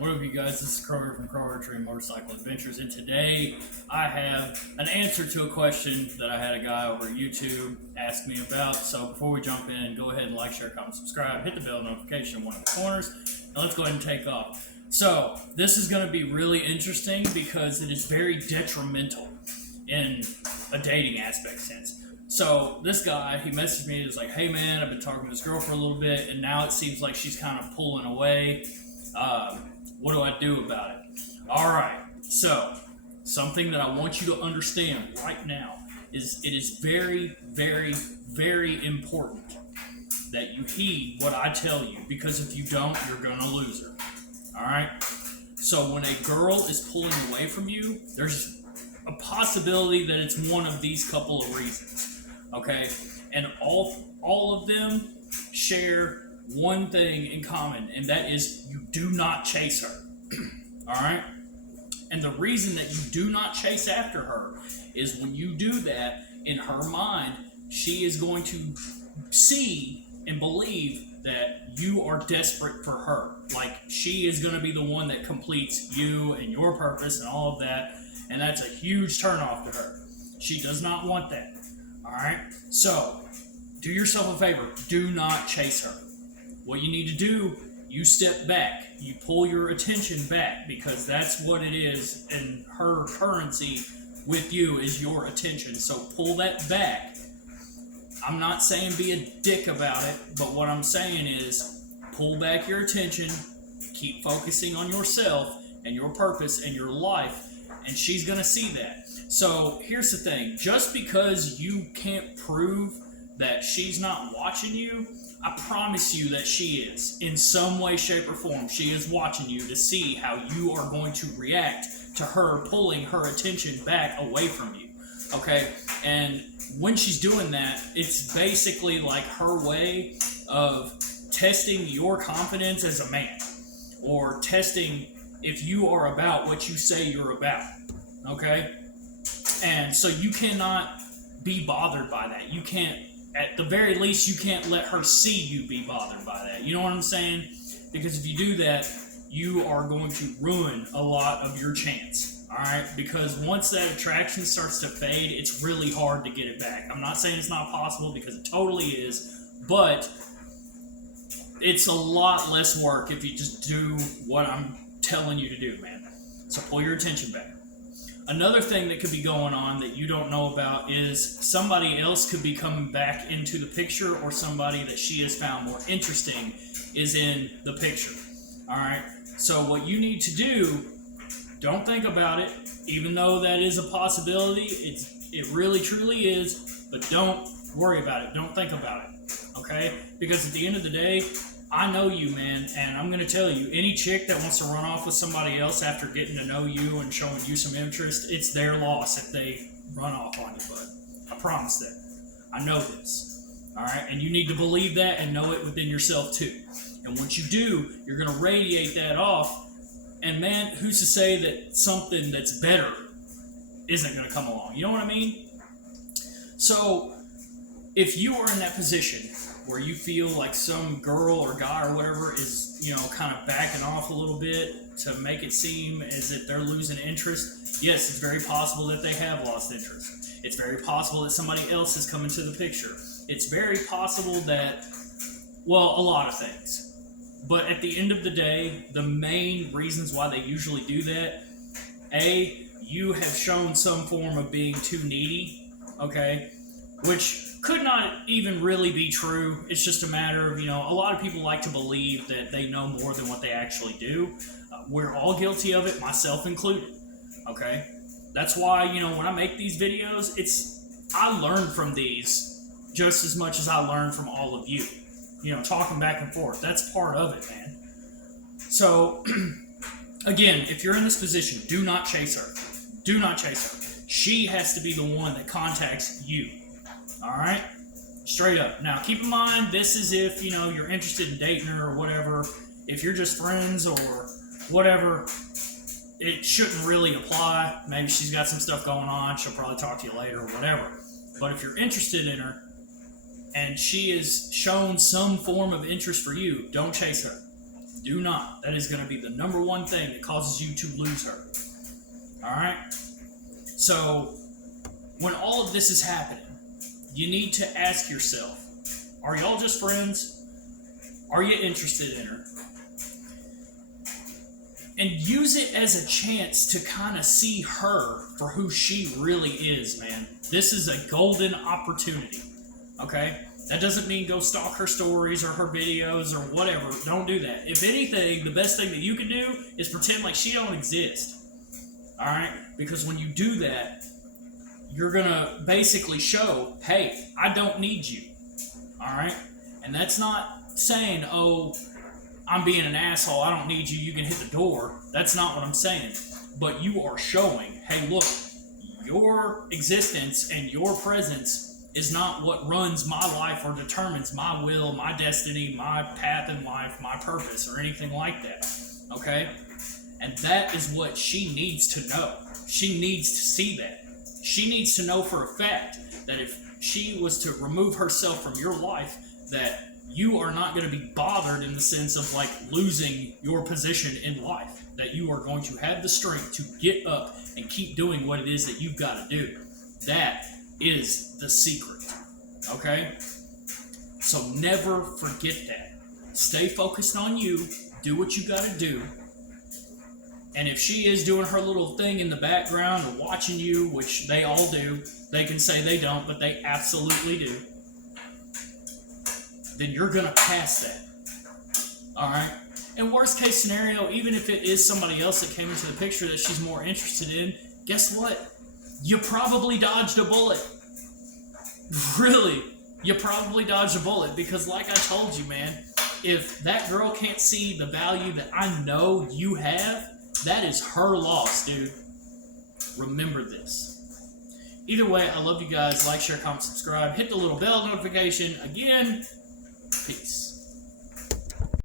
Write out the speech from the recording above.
What up, you guys? This is Kroger from Kroger Tree Motorcycle Adventures, and today I have an answer to a question that I had a guy over at YouTube ask me about. So before we jump in, go ahead and like, share, comment, subscribe, hit the bell notification in one of the corners, and let's go ahead and take off. So this is going to be really interesting because it is very detrimental in a dating aspect sense. So this guy, he messaged me, he was like, hey man, I've been talking to this girl for a little bit, and now it seems like she's kind of pulling away. What do I do about it? All right, so something that I want you to understand right now is it is very, very, very important that you heed what I tell you, because if you don't, you're going to lose her. All right? So when a girl is pulling away from you, there's a possibility that it's one of these couple of reasons. Okay? And all of them share one thing in common, and that is you do not chase her. All right? And the reason that you do not chase after her is when you do that, in her mind, she is going to see and believe that you are desperate for her. Like, she is going to be the one that completes you and your purpose and all of that, and that's a huge turnoff to her. She does not want that. All right? So, do yourself a favor. Do not chase her. What you need to do, you step back. You pull your attention back, because that's what it is, and her currency with you is your attention. So pull that back. I'm not saying be a dick about it, but what I'm saying is pull back your attention, keep focusing on yourself and your purpose and your life, and she's going to see that. So here's the thing. Just because you can't prove that she's not watching you, I promise you that she is. In some way, shape, or form, she is watching you to see how you are going to react to her pulling her attention back away from you. Okay? And when she's doing that, it's basically like her way of testing your confidence as a man, or testing if you are about what you say you're about. Okay? And so you cannot be bothered by that. You can't, at the very least, you can't let her see you be bothered by that. You know what I'm saying? Because if you do that, you are going to ruin a lot of your chance. All right? Because once that attraction starts to fade, it's really hard to get it back. I'm not saying it's not possible, because it totally is, but it's a lot less work if you just do what I'm telling you to do, man. So pull your attention back. Another thing that could be going on that you don't know about is somebody else could be coming back into the picture, or somebody that she has found more interesting is in the picture. All right? So what you need to do, don't think about it, even though that is a possibility. It really, truly is, but don't worry about it. Don't think about it, okay? Because at the end of the day, I know you, man, and I'm going to tell you, any chick that wants to run off with somebody else after getting to know you and showing you some interest, it's their loss if they run off on you, bud. I promise that. I know this, all right? And you need to believe that and know it within yourself, too. And once you do, you're going to radiate that off, and man, who's to say that something that's better isn't going to come along? You know what I mean? So, if you are in that position where you feel like some girl or guy or whatever is, kind of backing off a little bit to make it seem as if they're losing interest, yes, it's very possible that they have lost interest. It's very possible that somebody else has come into the picture. It's very possible that, well, a lot of things. But at the end of the day, the main reasons why they usually do that, A, you have shown some form of being too needy, okay, which could not even really be true. It's just a matter of, a lot of people like to believe that they know more than what they actually do. We're all guilty of it, myself included, okay? That's why, when I make these videos, I learn from these just as much as I learn from all of you. Talking back and forth. That's part of it, man. So, again, if you're in this position, do not chase her. Do not chase her. She has to be the one that contacts you. All right? Straight up. Now, keep in mind, this is if, you're interested in dating her or whatever. If you're just friends or whatever, it shouldn't really apply. Maybe she's got some stuff going on. She'll probably talk to you later or whatever. But if you're interested in her and she has shown some form of interest for you, don't chase her. Do not. That is going to be the number one thing that causes you to lose her. All right? So, when all of this is happening, you need to ask yourself, are y'all just friends? Are you interested in her? And use it as a chance to kind of see her for who she really is, man. This is a golden opportunity, okay? That doesn't mean go stalk her stories or her videos or whatever. Don't do that. If anything, the best thing that you can do is pretend like she don't exist, all right? Because when you do that, you're going to basically show, hey, I don't need you, all right? And that's not saying, oh, I'm being an asshole, I don't need you, you can hit the door. That's not what I'm saying. But you are showing, hey, look, your existence and your presence is not what runs my life or determines my will, my destiny, my path in life, my purpose, or anything like that. Okay? And that is what she needs to know. She needs to see that. She needs to know for a fact that if she was to remove herself from your life, that you are not going to be bothered in the sense of like losing your position in life. That you are going to have the strength to get up and keep doing what it is that you've got to do. That is the secret. Okay? So never forget that. Stay focused on you. Do what you got to do. And if she is doing her little thing in the background or watching you, which they all do, they can say they don't, but they absolutely do, then you're going to pass that. Alright? And worst case scenario, even if it is somebody else that came into the picture that she's more interested in, guess what? You probably dodged a bullet. Really. You probably dodged a bullet because like I told you, man, if that girl can't see the value that I know you have, that is her loss, dude. Remember this. Either way, I love you guys. Like, share, comment, subscribe. Hit the little bell notification. Again, peace.